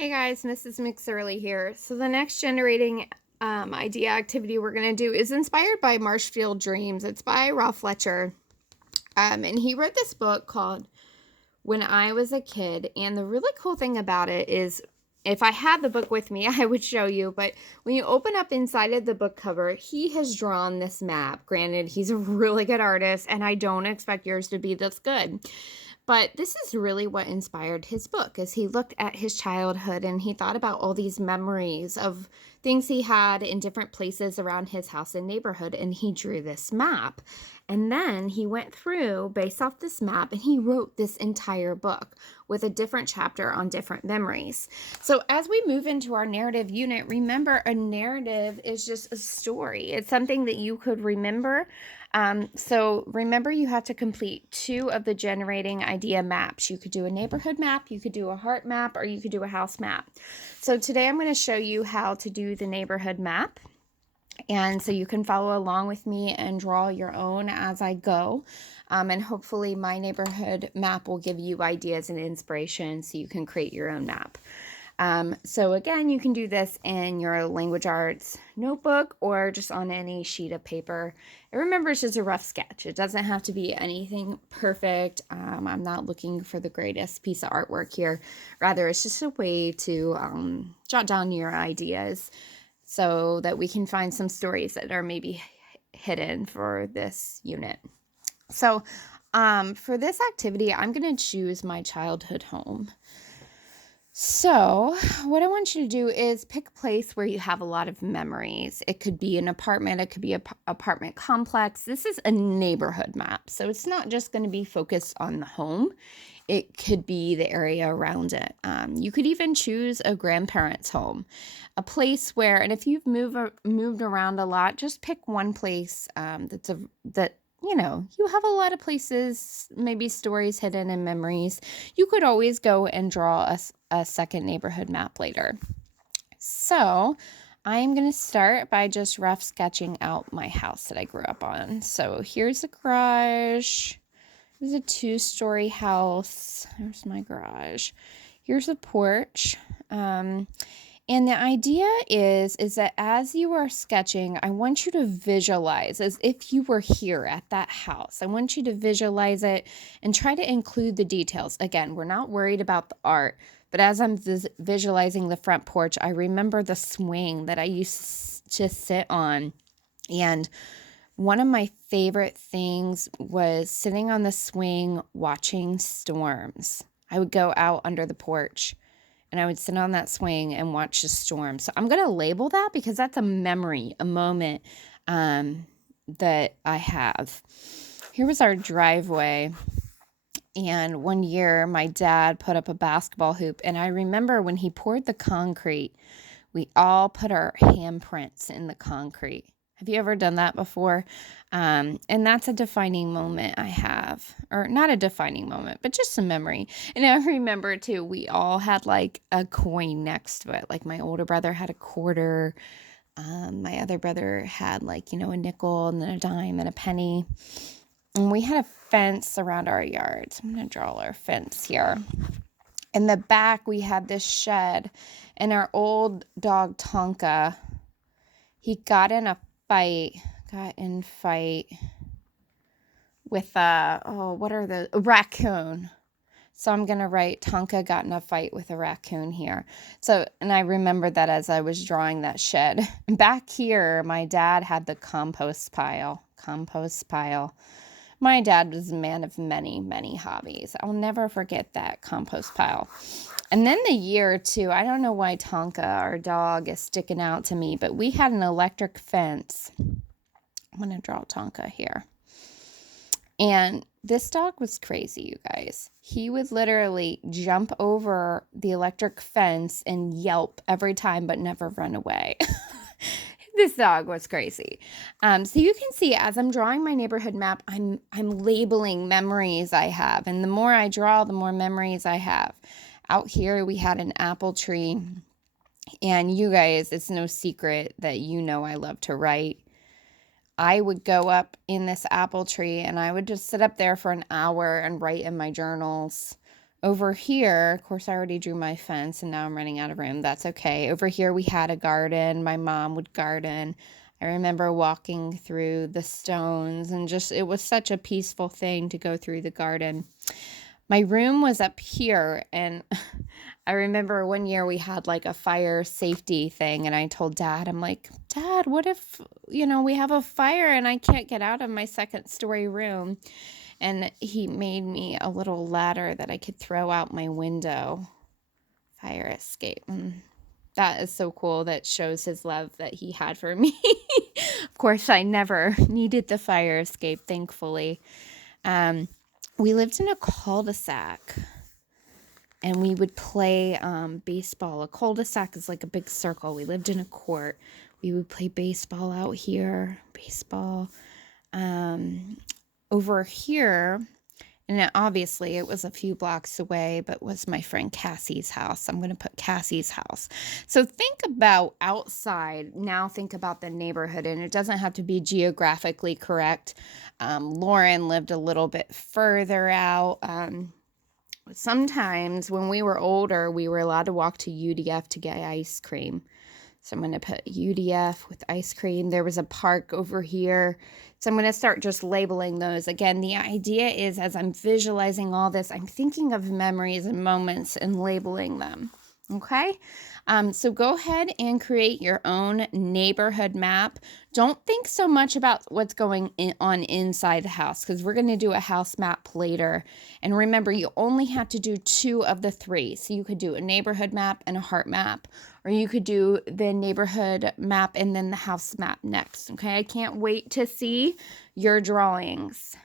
Hey guys, Mrs. McSorley here. So the next generating idea activity we're going to do is inspired by Marshfield Dreams. It's by Ralph Fletcher. And he wrote this book called When I Was a Kid. And the really cool thing about it is, if I had the book with me, I would show you. But when you open up inside of the book cover, he has drawn this map. Granted, he's a really good artist, and I don't expect yours to be this good. But this is really what inspired his book, as he looked at his childhood and he thought about all these memories of things he had in different places around his house and neighborhood, and he drew this map. And then he went through, based off this map, and he wrote this entire book with a different chapter on different memories. So as we move into our narrative unit, remember, a narrative is just a story. It's something that you could remember. So remember, you have to complete 2 of the generating idea maps. You could do a neighborhood map, you could do a heart map, or you could do a house map. So today I'm going to show you how to do the neighborhood map. And so you can follow along with me and draw your own as I go. And hopefully my neighborhood map will give you ideas and inspiration so you can create your own map. So again, you can do this in your language arts notebook or just on any sheet of paper. And remember, it's just a rough sketch. It doesn't have to be anything perfect. I'm not looking for the greatest piece of artwork here. Rather, it's just a way to jot down your ideas so that we can find some stories that are maybe hidden for this unit. So for this activity, I'm going to choose my childhood home. So what I want you to do is pick a place where you have a lot of memories. It could be an apartment. It could be an apartment complex. This is a neighborhood map. So it's not just going to be focused on the home. It could be the area around it. You could even choose a grandparent's home, a place where, and if you've moved around a lot, just pick one place you have a lot of places, maybe stories hidden in memories. You could always go and draw a second neighborhood map later. So I'm going to start by just rough sketching out my house that I grew up on. So here's the garage. This is a 2-story house. There's my garage. Here's a porch. And the idea is that as you are sketching, I want you to visualize as if you were here at that house. I want you to visualize it and try to include the details. Again, we're not worried about the art, but as I'm visualizing the front porch, I remember the swing that I used to sit on. And one of my favorite things was sitting on the swing watching storms. I would go out under the porch and I would sit on that swing and watch the storm. So I'm going to label that because that's a memory, a moment that I have. Here was our driveway. And one year my dad put up a basketball hoop. And I remember when he poured the concrete, we all put our handprints in the concrete. Have you ever done that before? And that's a defining moment I have. Or not a defining moment, but just a memory. And I remember, too, we all had, like, a coin next to it. Like, my older brother had a quarter. My other brother had, like, a nickel and then a dime and a penny. And we had a fence around our yard. So I'm going to draw our fence here. In the back, we had this shed. And our old dog, Tonka, he got in fight with a raccoon. So I'm going to write Tonka got in a fight with a raccoon here. So, and I remember that as I was drawing that shed. Back here, my dad had the compost pile. My dad was a man of many, many hobbies. I'll never forget that compost pile. And then the year or two, I don't know why Tonka, our dog, is sticking out to me, but we had an electric fence. I'm going to draw Tonka here. And this dog was crazy, you guys. He would literally jump over the electric fence and yelp every time, but never run away. This dog was crazy. So you can see as I'm drawing my neighborhood map, I'm labeling memories I have. And the more I draw, the more memories I have. Out here, we had an apple tree. And you guys, it's no secret that I love to write. I would go up in this apple tree and I would just sit up there for an hour and write in my journals Over here, of course, I already drew my fence and now I'm running out of room. That's okay. Over here, we had a garden. My mom would garden. I remember walking through the stones and just, it was such a peaceful thing to go through the garden. My room was up here, and I remember one year we had like a fire safety thing, and I told Dad, I'm like, Dad, what if, we have a fire and I can't get out of my second story room? And he made me a little ladder that I could throw out my window. Fire escape. That is so cool. That shows his love that he had for me. Of course, I never needed the fire escape, thankfully. We lived in a cul-de-sac, and we would play baseball. A cul-de-sac is like a big circle. We lived in a court. We would play baseball out here. Baseball. Over here, and obviously it was a few blocks away, but was my friend Cassie's house. I'm going to put Cassie's house. So think about outside. Now think about the neighborhood, and it doesn't have to be geographically correct. Lauren lived a little bit further out. Sometimes when we were older, we were allowed to walk to UDF to get ice cream. So I'm going to put UDF with ice cream. There was a park over here. So I'm going to start just labeling those. Again, the idea is, as I'm visualizing all this, I'm thinking of memories and moments and labeling them. Okay? So go ahead and create your own neighborhood map. Don't think so much about what's going on inside the house, because we're going to do a house map later. And remember, you only have to do 2 of the 3. So you could do a neighborhood map and a heart map, or you could do the neighborhood map and then the house map next. Okay, I can't wait to see your drawings.